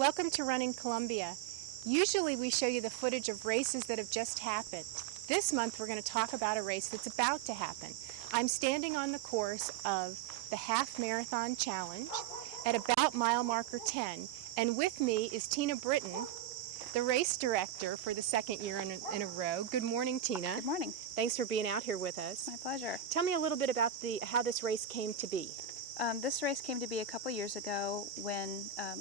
Welcome to Running Columbia. Usually we show you the footage of races that have just happened. This month we're going to talk about a race that's about to happen. I'm standing on the course of the Half Marathon Challenge at about mile marker 10, and with me is Tina Britton, the race director for the second year in a row. Good morning, Tina. Good morning. Thanks for being out here with us. My pleasure. Tell me a little bit about how this race came to be. This race came to be a couple years ago when a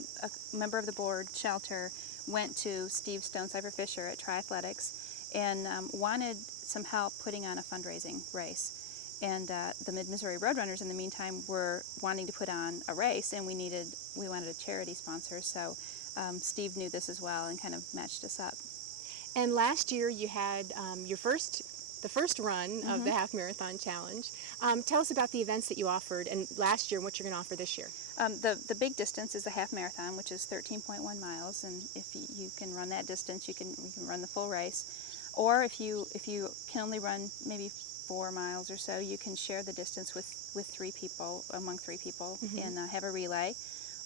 member of the board, Shelter, went to Steve Stonecipher Fisher at Triathletics and wanted some help putting on a fundraising race. And the Mid-Missouri Roadrunners in the meantime were wanting to put on a race, and we wanted a charity sponsor, so Steve knew this as well and kind of matched us up. And last year you had the first run of the Half Marathon Challenge. Tell us about the events that you offered, and last year, and what you're going to offer this year. The big distance is the half marathon, which is 13.1 miles, and if you can run that distance, you can run the full race. Or if you can only run maybe 4 miles or so, you can share the distance with 3 people, among 3 people, and have a relay.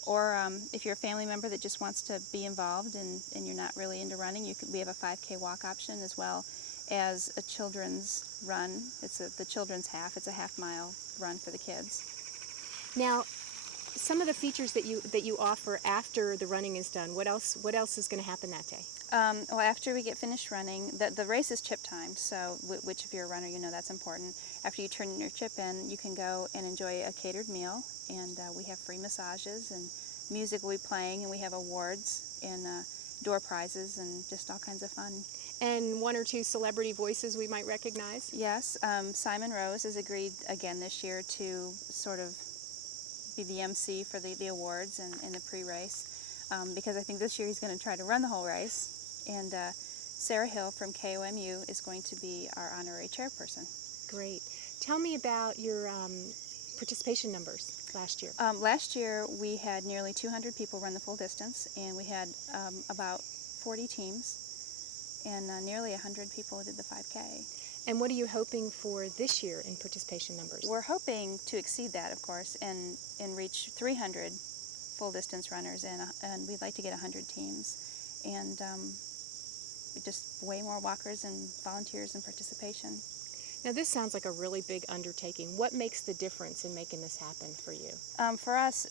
Or if you're a family member that just wants to be involved and you're not really into running, we have a 5K walk option as well as a children's run. It's the children's half. It's a half-mile run for the kids. Now, some of the features that you offer after the running is done, what else is going to happen that day? Well, after we get finished running, the race is chip timed, so which if you're a runner, you know that's important. After you turn your chip in, you can go and enjoy a catered meal, and we have free massages, and music will be playing, and we have awards and door prizes and just all kinds of fun. And 1 or 2 celebrity voices we might recognize? Yes, Simon Rose has agreed again this year to sort of be the MC for the awards and the pre-race, because I think this year he's going to try to run the whole race. And Sarah Hill from KOMU is going to be our honorary chairperson. Great. Tell me about your participation numbers last year. Last year we had nearly 200 people run the full distance, and we had about 40 teams, and nearly 100 people did the 5K. And what are you hoping for this year in participation numbers? We're hoping to exceed that, of course, and reach 300 full distance runners, and we'd like to get 100 teams, and just way more walkers and volunteers and participation. Now this sounds like a really big undertaking. What makes the difference in making this happen for you? For us,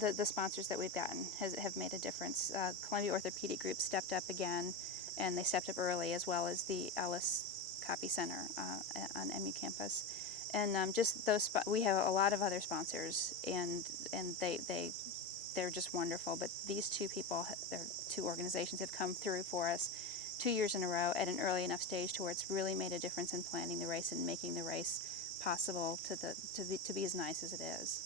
the sponsors that we've gotten have made a difference. Columbia Orthopedic Group stepped up again, and they stepped up early, as well as the Ellis Copy Center on MU campus. And just those, we have a lot of other sponsors, and they're just wonderful. But these 2 people, 2 organizations, have come through for us 2 years in a row at an early enough stage to where it's really made a difference in planning the race and making the race possible to be as nice as it is.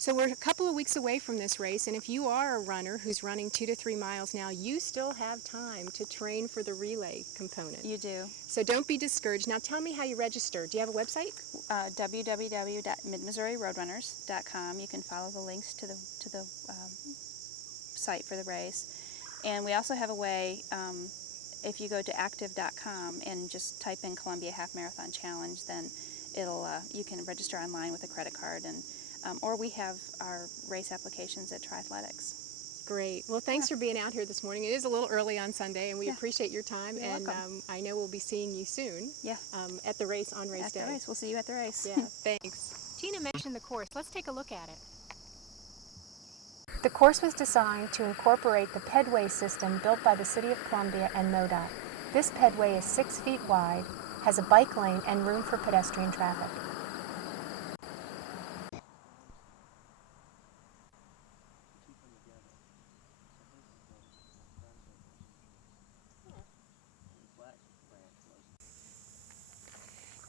So we're a couple of weeks away from this race, and if you are a runner who's running 2 to 3 miles now, you still have time to train for the relay component. You do. So don't be discouraged. Now tell me how you register. Do you have a website? www.midmissouriroadrunners.com. You can follow the links to the site for the race. And we also have a way, if you go to active.com and just type in Columbia Half Marathon Challenge, then you can register online with a credit card, and or we have our race applications at Triathletics. Great. Well, thanks for being out here this morning. It is a little early on Sunday, and we appreciate your time. You're welcome. I know we'll be seeing you soon. Yeah. At the race on race day. At the race. We'll see you at the race. Yeah. Thanks. Tina mentioned the course. Let's take a look at it. The course was designed to incorporate the pedway system built by the City of Columbia and MoDOT. This pedway is 6 feet wide, has a bike lane, and room for pedestrian traffic.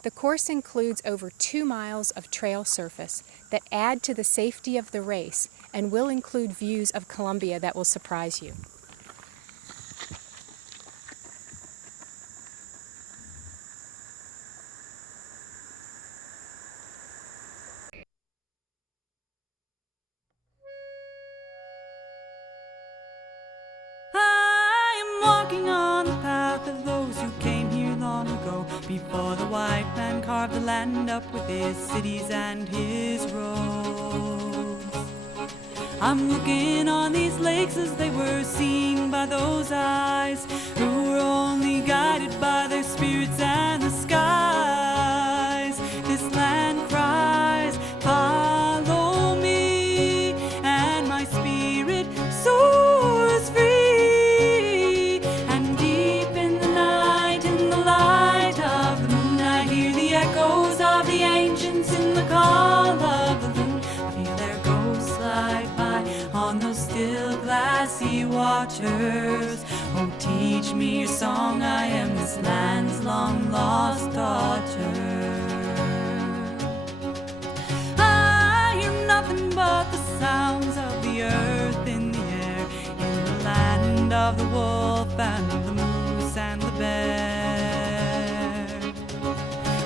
The course includes over 2 miles of trail surface that add to the safety of the race and will include views of Columbia that will surprise you. I am walking on the path of those who came here long ago, before the white man carved the land up with his cities and his roads. I'm looking on these lakes as they were seen by those eyes who were only guided by their spirits and the skies. This land cries, follow me, and my spirit soars free. And deep in the night, in the light of the moon, I hear the echoes of the ancients in the call of the loon. I feel their ghosts slide by on those still glassy waters. Oh, teach me your song, I am this land's long lost daughter. I hear nothing but the sounds of the earth in the air, in the land of the wolf and the moose and the bear.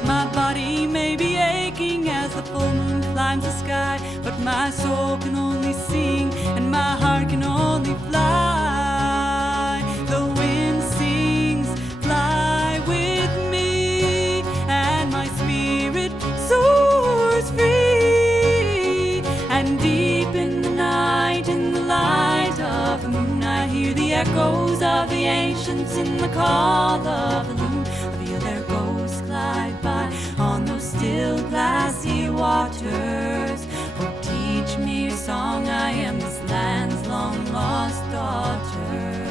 My body may be aching as the full moon climbs the sky, but my soul can only sing and my heart can only fly. The wind sings, fly with me, and my spirit soars free. And deep in the night, in the light of the moon, I hear the echoes of the ancients in the call of the loon. I feel their ghosts glide by on those still glassy waters. Oh, teach me your song, I am this land's long lost daughter.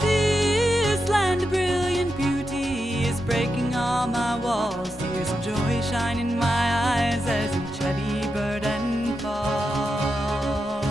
This land of brilliant beauty is breaking all my walls. Tears of joy shine in my eyes as each heavy burden falls.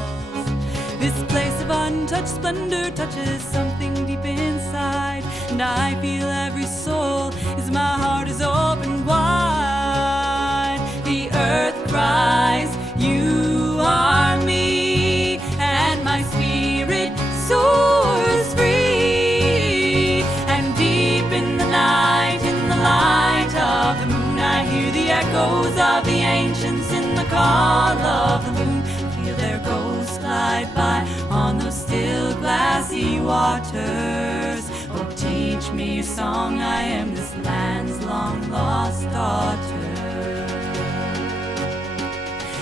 This place of untouched splendor touches something deep inside, and I feel every soul as my heart is open wide. The earth cries, you are me, and my spirit soars free. And deep in the night, in the light of the moon, I hear the echoes of the ancients in the call of the loon. I feel their ghosts glide by on those still glassy waters. Oh, teach me your song, I am this land's long lost daughter.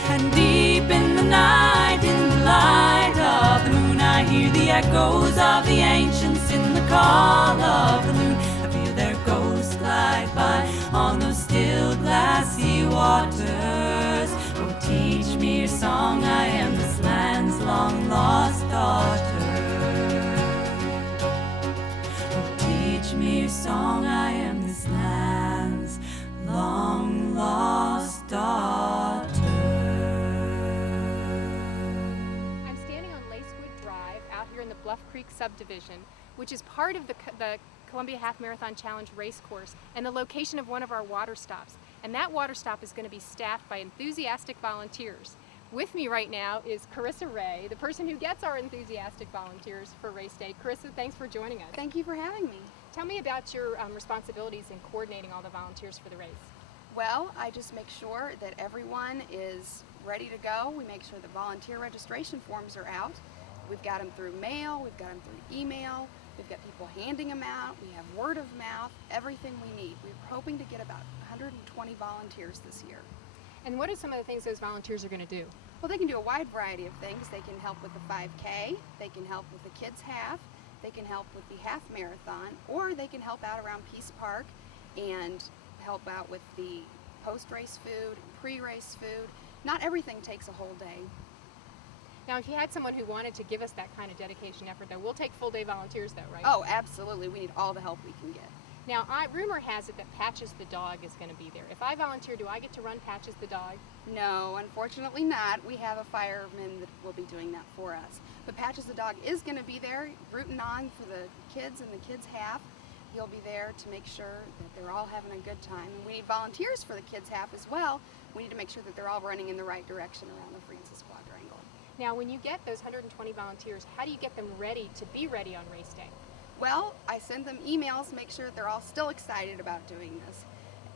And deep in the night, in the light of the moon, I hear the echoes of the ancients in the call of the loon. I feel their ghosts glide by on those still glassy waters. Oh, teach me your song, I am this land's long lost daughter. Oh, teach me your song, I am this land's long lost daughter. I'm standing on Lacewood Drive out here in the Bluff Creek subdivision, which is part of the Columbia Half Marathon Challenge race course and the location of one of our water stops. And that water stop is going to be staffed by enthusiastic volunteers. With me right now is Carissa Ray, the person who gets our enthusiastic volunteers for race day. Carissa, thanks for joining us. Thank you for having me. Tell me about your responsibilities in coordinating all the volunteers for the race. Well, I just make sure that everyone is ready to go. We make sure the volunteer registration forms are out. We've got them through mail, we've got them through email, we've got people handing them out, we have word of mouth, everything we need. We're hoping to get about 120 volunteers this year. And what are some of the things those volunteers are going to do? Well, they can do a wide variety of things. They can help with the 5K, they can help with the kids' half, they can help with the half marathon, or they can help out around Peace Park and help out with the post-race food, pre-race food. Not everything takes a whole day. Now, if you had someone who wanted to give us that kind of dedication effort, though, we'll take full-day volunteers, though, right? Oh, absolutely. We need all the help we can get. Now, rumor has it that Patches the dog is going to be there. If I volunteer, do I get to run Patches the dog? No, unfortunately not. We have a fireman that will be doing that for us. But Patches the dog is going to be there, rooting on for the kids and the kids' half. He'll be there to make sure that they're all having a good time. And we need volunteers for the kids' half as well. We need to make sure that they're all running in the right direction around the Francis Quadrangle. Now, when you get those 120 volunteers, how do you get them ready to be ready on race day? Well, I send them emails, make sure that they're all still excited about doing this.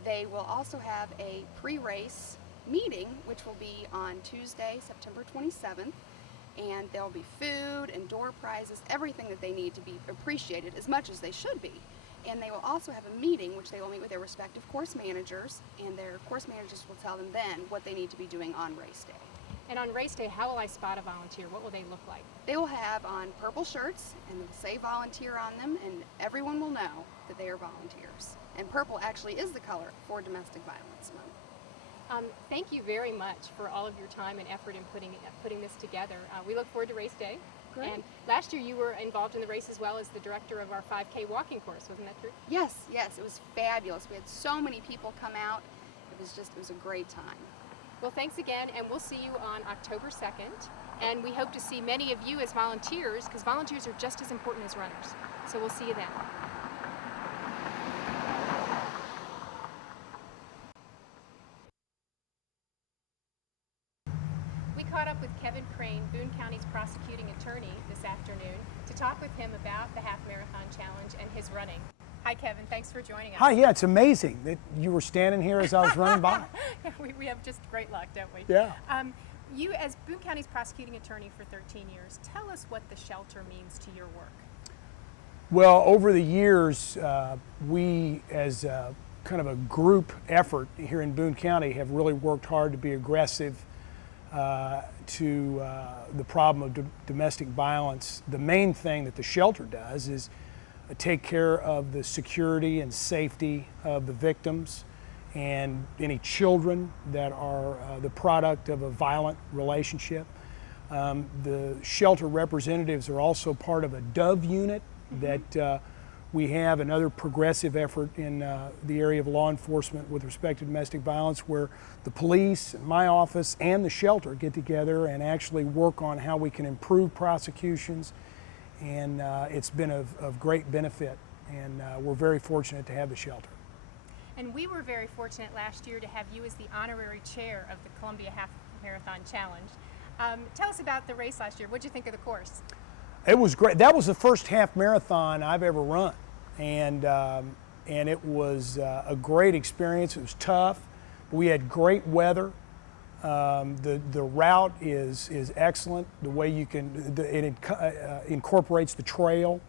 They will also have a pre-race meeting, which will be on Tuesday, September 27th, and there'll be food and door prizes, everything that they need to be appreciated as much as they should be. And they will also have a meeting, which they will meet with their respective course managers, and their course managers will tell them then what they need to be doing on race day. And on race day, how will I spot a volunteer? What will they look like? They will have on purple shirts, and it will say volunteer on them, and everyone will know that they are volunteers. And purple actually is the color for Domestic Violence Month. Thank you very much for all of your time and effort in putting this together. We look forward to race day. Great. And last year you were involved in the race as well as the director of our 5K walking course, wasn't that true? Yes, it was fabulous. We had so many people come out. It was a great time. Well, thanks again, and we'll see you on October 2nd. And we hope to see many of you as volunteers, because volunteers are just as important as runners. So we'll see you then. We caught up with Kevin Crane, Boone County's prosecuting attorney, this afternoon to talk with him about the Half Marathon Challenge and his running. Hi, Kevin. Thanks for joining us. Hi, yeah, it's amazing that you were standing here as I was running by. we have just great luck, don't we? Yeah. You, as Boone County's prosecuting attorney for 13 years, tell us what the shelter means to your work. Well, over the years, we, as kind of a group effort here in Boone County, have really worked hard to be aggressive to the problem of domestic violence. The main thing that the shelter does is take care of the security and safety of the victims and any children that are the product of a violent relationship. The shelter representatives are also part of a DOVE unit that we have, another progressive effort in the area of law enforcement with respect to domestic violence, where the police, my office, and the shelter get together and actually work on how we can improve prosecutions. And it's been of great benefit, and we're very fortunate to have the shelter. And we were very fortunate last year to have you as the honorary chair of the Columbia Half Marathon Challenge. Tell us about the race last year. What did you think of the course? It was great. That was the first half marathon I've ever run, and it was a great experience. It was tough. We had great weather. The route is excellent. The way you can, it incorporates the trail.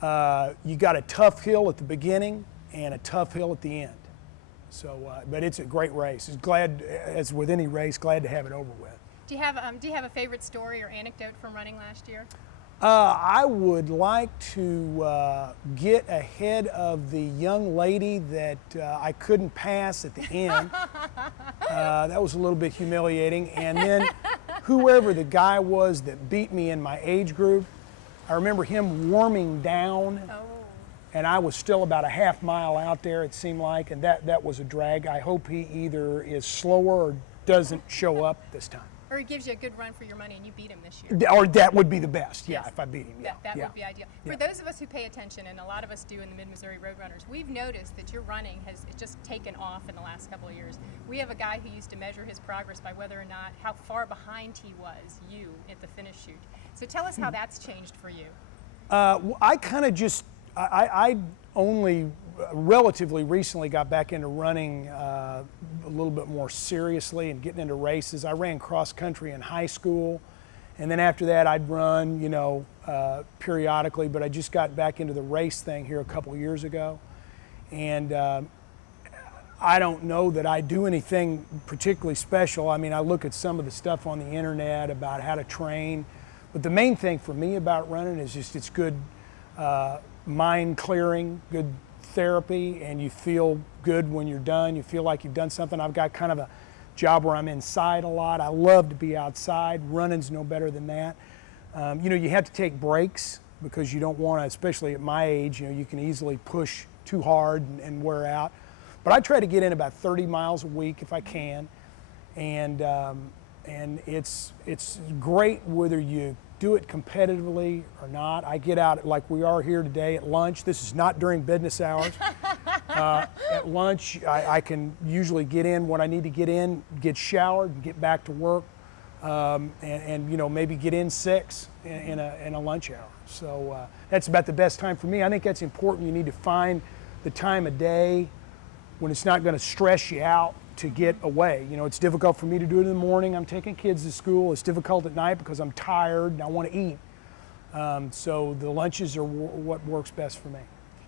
You got a tough hill at the beginning and a tough hill at the end. So, but it's a great race. It's glad, as with any race, glad to have it over with. Do you have a favorite story or anecdote from running last year? I would like to get ahead of the young lady that I couldn't pass at the end. That was a little bit humiliating. And then whoever the guy was that beat me in my age group, I remember him warming down. Oh. And I was still about a half mile out there, it seemed like, and that was a drag. I hope he either is slower or doesn't show up this time. Or he gives you a good run for your money and you beat him this year. Or that would be the best, yeah, Yes. if I beat him. Yeah, That yeah. would be ideal. Yeah. For those of us who pay attention, and a lot of us do in the Mid-Missouri Roadrunners, we've noticed that your running has just taken off in the last couple of years. We have a guy who used to measure his progress by whether or not, how far behind he was, you, at the finish chute. So tell us how that's changed for you. I kind of just, I only relatively recently got back into running a little bit more seriously and getting into races. I ran cross country in high school, and then after that I'd run, periodically, but I just got back into the race thing here a couple of years ago. And I don't know that I do anything particularly special. I mean, I look at some of the stuff on the internet about how to train, but the main thing for me about running is just it's good mind clearing, good therapy, and you feel good when you're done. You feel like you've done something. I've got kind of a job where I'm inside a lot. I love to be outside. Running's no better than that. You have to take breaks because you don't want to, especially at my age, you can easily push too hard and wear out. But I try to get in about 30 miles a week if I can, and it's great whether you do it competitively or not. I get out like we are here today at lunch. This is not during business hours. At lunch, I can usually get in what I need to get in, get showered, and get back to work. and you know, maybe get in 6 in a lunch hour. So that's about the best time for me. I think that's important. You need to find the time of day when it's not going to stress you out to get away. You know, it's difficult for me to do it in the morning. I'm taking kids to school. It's difficult at night because I'm tired and I want to eat. So the lunches are what works best for me.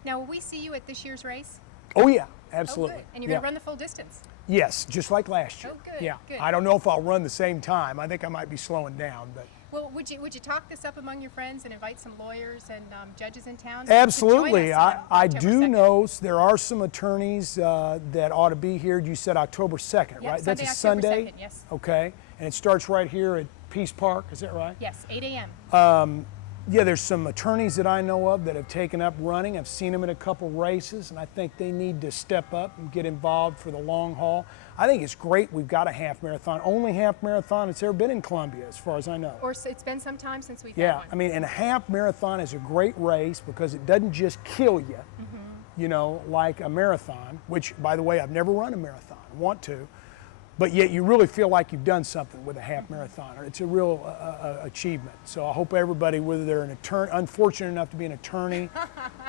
Now, will we see you at this year's race? Oh yeah, Oh, absolutely. good. And you're Yeah. going to run the full distance? Yes, just like last year. Oh, good, Yeah. good. I don't know if I'll run the same time. I think I might be slowing down, but Well, would you talk this up among your friends and invite some lawyers and judges in town to absolutely. join us on I October do 2nd? know there are some attorneys that ought to be here. You said October 2nd, Yep, right? Sunday, That's a October Sunday? 2nd, yes. Okay. And it starts right here at Peace Park, is that right? Yes, 8 a.m. Yeah, there's some attorneys that I know of that have taken up running. I've seen them in a couple races, and I think they need to step up and get involved for the long haul. I think it's great we've got a half marathon. Only half marathon that's ever been in Columbia, as far as I know. Or it's been some time since we've had Yeah, one. I mean, and a half marathon is a great race because it doesn't just kill you, you know, like a marathon, which, by the way, I've never run a marathon, want to, but yet you really feel like you've done something with a half marathon. It's a real achievement. So I hope everybody, whether they're an attorney, unfortunate enough to be an attorney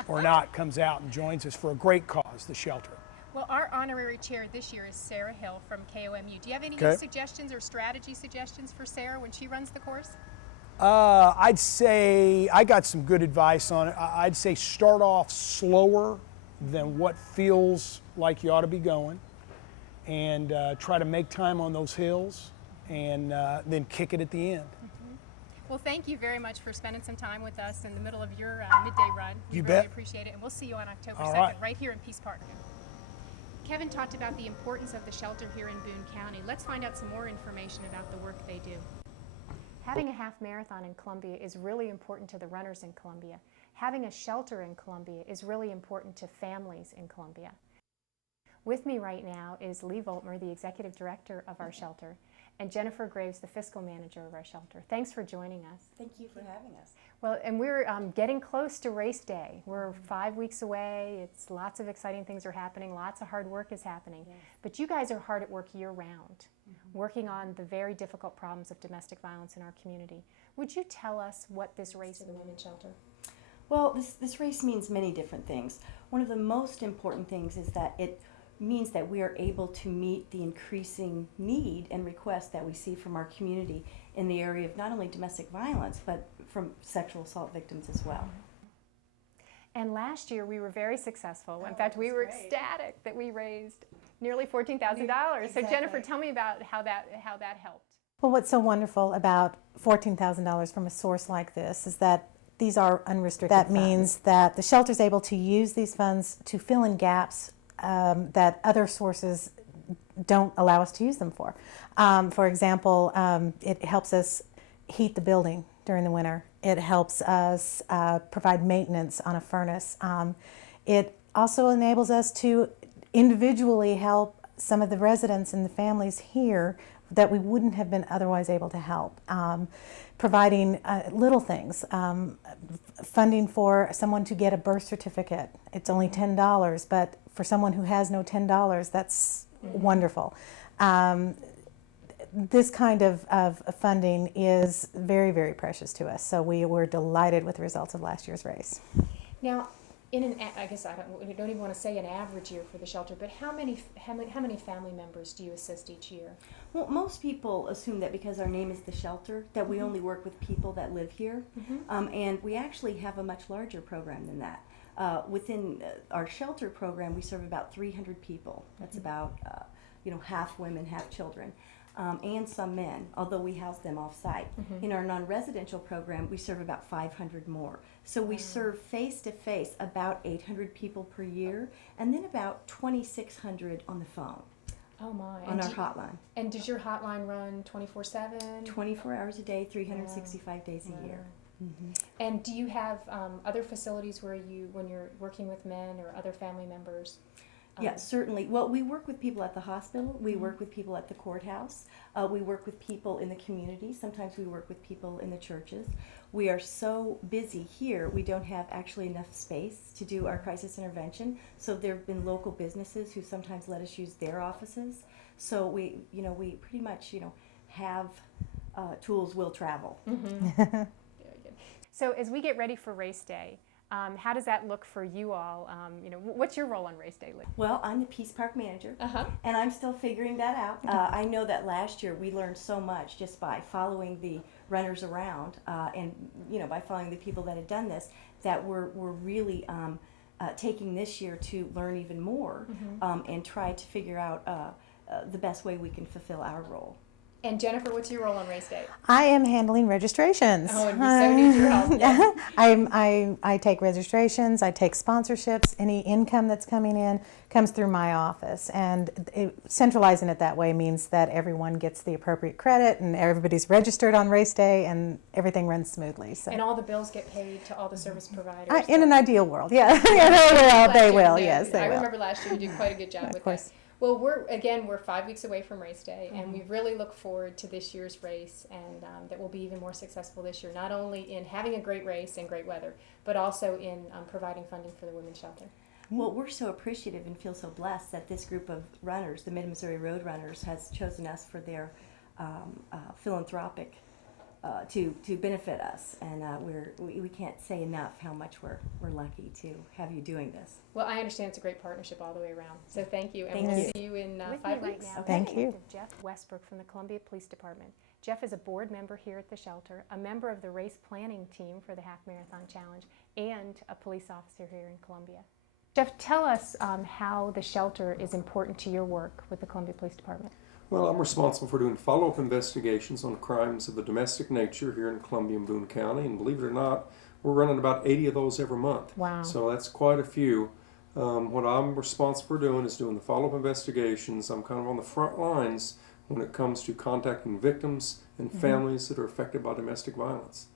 or not, comes out and joins us for a great cause, the shelter. Well, our honorary chair this year is Sarah Hill from KOMU. Do you have any Okay. suggestions or strategy suggestions for Sarah when she runs the course? I'd say, I got some good advice on it. I'd say start off slower than what feels like you ought to be going, and try to make time on those hills, and then kick it at the end. Well, thank you very much for spending some time with us in the middle of your midday run. We You really bet. appreciate it, and we'll see you on October All 2nd, right. here in Peace Park. Kevin talked about the importance of the shelter here in Boone County. Let's find out some more information about the work they do. Having a half marathon in Columbia is really important to the runners in Columbia. Having a shelter in Columbia is really important to families in Columbia. With me right now is Lee Voltmer, the executive director of our shelter, and Jennifer Graves, the fiscal manager of our shelter. Thanks for joining us. Thank you for having us. Well, and we're getting close to race day. We're 5 weeks away. It's lots of exciting things are happening. Lots of hard work is happening. Yes. But you guys are hard at work year-round, working on the very difficult problems of domestic violence in our community. Would you tell us what this race in the Women's Shelter? Well, this race means many different things. One of the most important things is that it means that we are able to meet the increasing need and requests that we see from our community in the area of not only domestic violence, but from sexual assault victims as well. And last year we were very successful. In fact, we were ecstatic that we raised nearly $14,000. So Jennifer, tell me about how that helped. Well, what's so wonderful about $14,000 from a source like this is that these are unrestricted funds. That means that the shelter is able to use these funds to fill in gaps that other sources don't allow us to use them for. For example, it helps us heat the building during the winter. It helps us provide maintenance on a furnace. It also enables us to individually help some of the residents and the families here that we wouldn't have been otherwise able to help. Providing little things, funding for someone to get a birth certificate. It's only $10, but for someone who has no $10, that's wonderful. This kind of funding is very, very precious to us, so we were delighted with the results of last year's race. Now, I guess I don't even want to say an average year for the shelter, but how many family members do you assist each year? Well, most people assume that because our name is the shelter, that we only work with people that live here, and we actually have a much larger program than that. Within our shelter program, we serve about 300 people. That's about half women, half children. And some men, although we house them off-site. In our non-residential program, we serve about 500 more. So we serve face-to-face about 800 people per year, and then about 2,600 on the phone, Oh my! on our hotline. And does your hotline run 24/7? 24 hours a day, 365 days a year. And do you have other facilities where when you're working with men or other family members? Yeah, certainly. Well, we work with people at the hospital. We work with people at the courthouse. We work with people in the community. Sometimes we work with people in the churches. We are so busy here, we don't have actually enough space to do our crisis intervention. So there have been local businesses who sometimes let us use their offices. So we pretty much, have tools will travel. Very good. So as we get ready for race day, how does that look for you all? What's your role on race day, Liz? Well, I'm the Peace Park manager, Uh-huh. and I'm still figuring that out. I know that last year we learned so much just by following the runners around, and by following the people that had done this, that we're really taking this year to learn even more and try to figure out the best way we can fulfill our role. And Jennifer, what's your role on race day? I am handling registrations. Oh, and we so need your help. Yes. I take registrations, I take sponsorships, any income that's coming in comes through my office. And centralizing it that way means that everyone gets the appropriate credit and everybody's registered on race day and everything runs smoothly. So. And all the bills get paid to all the service providers. In an ideal world, yeah. They will, Yeah, yes, they I will. remember last year you did quite a good job with Of course. that. Well, we're 5 weeks away from race day, and we really look forward to this year's race, and that will be even more successful this year, not only in having a great race and great weather, but also in providing funding for the women's shelter. Well, we're so appreciative and feel so blessed that this group of runners, the Mid-Missouri Road Runners, has chosen us for their philanthropic to benefit us, and we can't say enough how much we're lucky to have you doing this. Well, I understand it's a great partnership all the way around, so thank you, and Thank we'll you. see you in With 5 me weeks. right now. Thank you. Jeff Westbrook from the Columbia Police Department. Jeff is a board member here at the shelter, a member of the race planning team for the Half Marathon Challenge, and a police officer here in Columbia. Jeff, tell us how the shelter is important to your work with the Columbia Police Department. Well, I'm responsible for doing follow-up investigations on crimes of a domestic nature here in Columbia and Boone County, and believe it or not, we're running about 80 of those every month. Wow. So that's quite a few. What I'm responsible for doing is doing the follow-up investigations. I'm kind of on the front lines when it comes to contacting victims and families that are affected by domestic violence.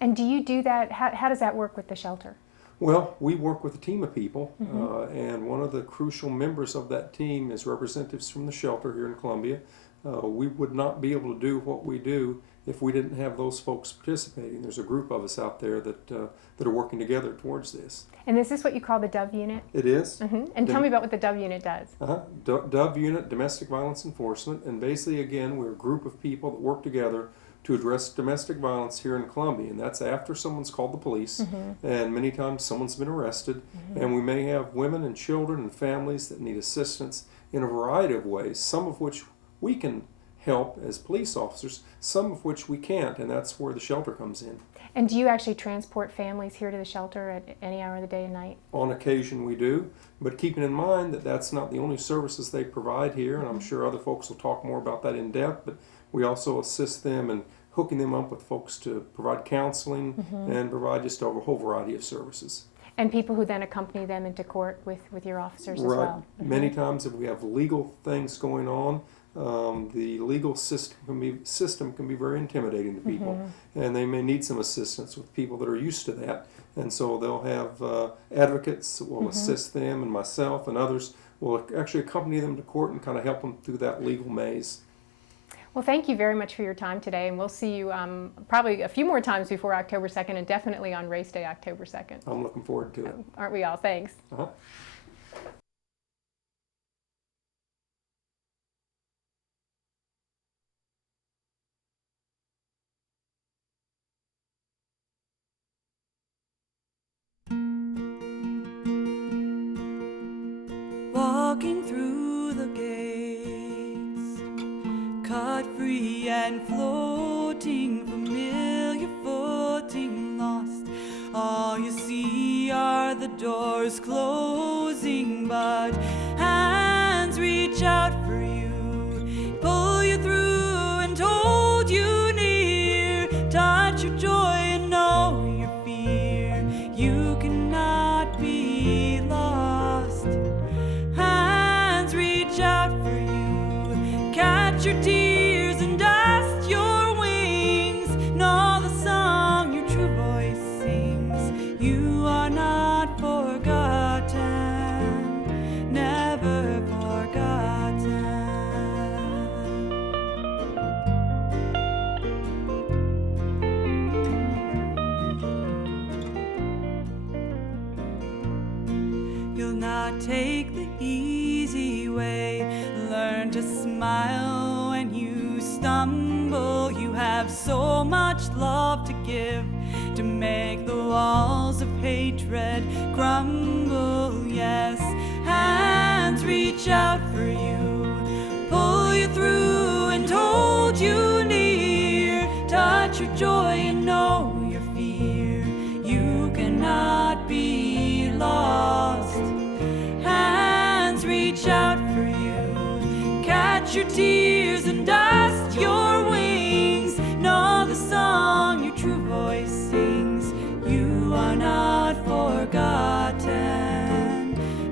And do you do that? How does that work with the shelter? Well, we work with a team of people, and one of the crucial members of that team is representatives from the shelter here in Columbia. We would not be able to do what we do if we didn't have those folks participating. There's a group of us out there that are working together towards this. And is this what you call the DOVE unit? It is. And tell me about what the DOVE unit does. DOVE unit, Domestic Violence Enforcement, and basically, again, we're a group of people that work together to address domestic violence here in Columbia, and that's after someone's called the police, and many times someone's been arrested, and we may have women and children and families that need assistance in a variety of ways, some of which we can help as police officers, some of which we can't, and that's where the shelter comes in. And do you actually transport families here to the shelter at any hour of the day and night? On occasion we do, but keeping in mind that that's not the only services they provide here, and I'm sure other folks will talk more about that in depth, but we also assist them in hooking them up with folks to provide counseling and provide just a whole variety of services. And people who then accompany them into court with your officers as Right. well. Many times if we have legal things going on, the legal system can be very intimidating to people, and they may need some assistance with people that are used to that. And so they'll have advocates that will assist them, and myself and others will actually accompany them to court and kind of help them through that legal maze. Well, thank you very much for your time today, and we'll see you probably a few more times before October 2nd, and definitely on race day, October 2nd. I'm looking forward to it. Aren't we all? Thanks. Uh-huh. Walking through the gates, cut free and floating, familiar footing lost. All you see are the doors closing, but hands reach out for you, pull you through and hold you near, touch your joy and know your fear. You cannot be lost. Hands reach out for you, catch your tears and dust your wings. Know the song your true voice sings. You are not forgotten, never forgotten. You'll not take the easy way. Learn to smile when you you stumble, you have so much love to give to make the walls of hatred crumble. Yes, hands reach out for you, pull you through and hold you near, touch your joy and know your fear. You cannot be lost. Hands reach out for you, catch your tears and dust your wings. Know the song your true voice sings. You are not forgotten,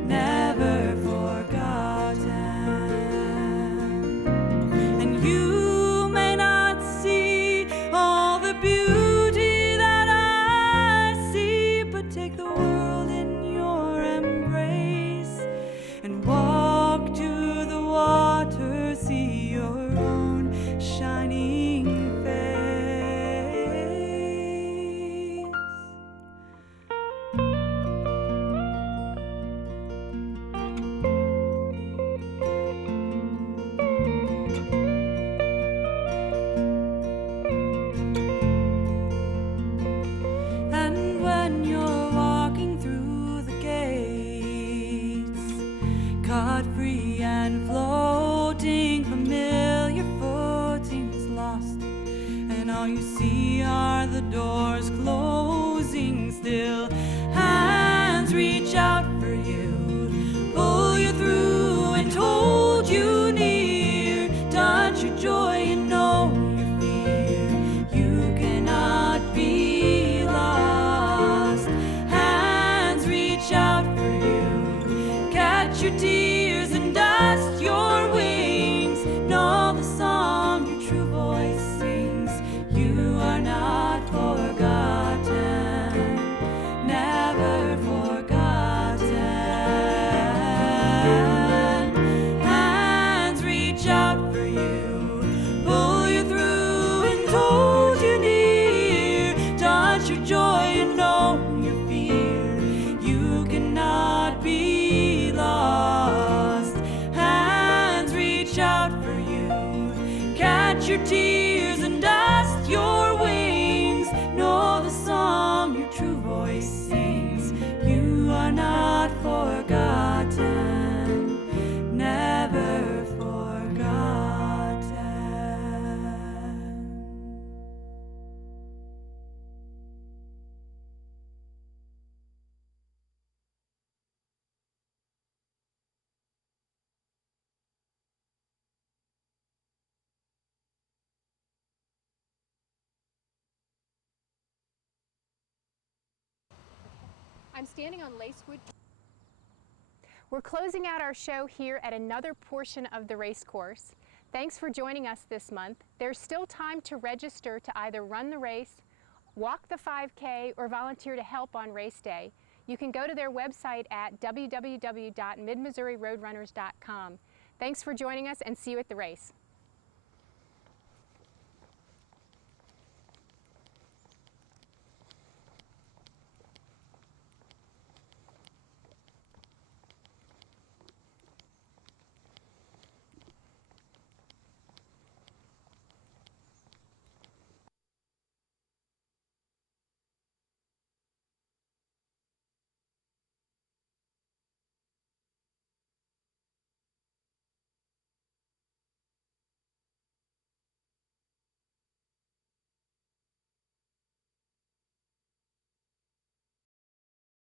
never forgotten. And you may not see all the beauty that I see, but take the world in your embrace and walk to the water, see your own shining face. And when you're walking through the gates, caught free and floating, familiar footing is lost, and all you see are the doors closing still. Hands reach out for you, pull you through and hold you near, touch your joy and know your fear. You cannot be lost. Hands reach out for you, catch your tears and dust your wings. Know the song your true voice sings. You are not forgotten, never forgotten. Hands reach out for you, pull you through and hold you near, touch your joy and know your fear. You cannot be lost. Hands reach out for you, catch your tears and dust your wings. Know the song your true voice sings. You are not forgotten, never forgotten. I'm standing on Lacewood. We're closing out our show here at another portion of the race course. Thanks for joining us this month. There's still time to register to either run the race, walk the 5K, or volunteer to help on race day. You can go to their website at www.midmissouriroadrunners.com. Thanks for joining us and see you at the race.